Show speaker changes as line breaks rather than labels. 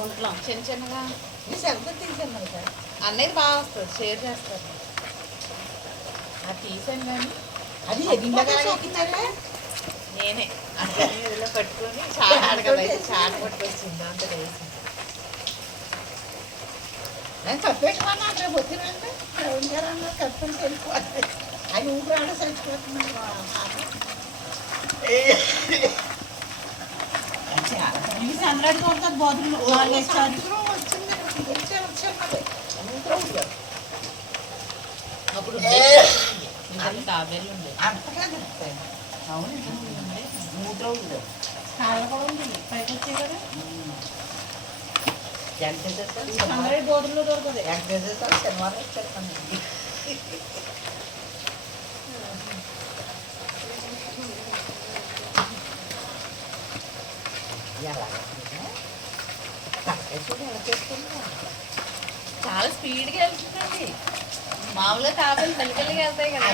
గుంటలం
చిన్న చిన్నగా.
సెల్ఫ్ తీసాను సార్
అనేది బాగా వస్తుంది షేర్ చేస్తారు. అది తీసాను కానీ.
అది ఎక్కించారా
నేనే. అంటే పట్టుకొని చాట్ కదా చాట్ పట్టుకొచ్చింది అంత వేసి
నేను కప్పెట్టుకున్నా అక్కడ వచ్చినంటే ఉంచారన్నా కప్పని వెళ్ళిపోతాయి అది ఊపిరాడ చచ్చిపోతున్నాను
ఇవి సందడి కొడుతుంది బోధులు వాళ్ళు
అప్పుడు ఇంకా తాబేళ్ళు ఉండే.
అవును.
మూడు రోజులు
కాళ్ళ కూడా ఉంది పైకి వచ్చాయి కదా
ఎంత చేస్తారు శనివారం వచ్చేస్తాను
చాలా స్పీడ్గా వెళ్తుందండి. మామూలుగా తాబేలు మెల్లికెళ్ళి వెళ్తాయి కదా.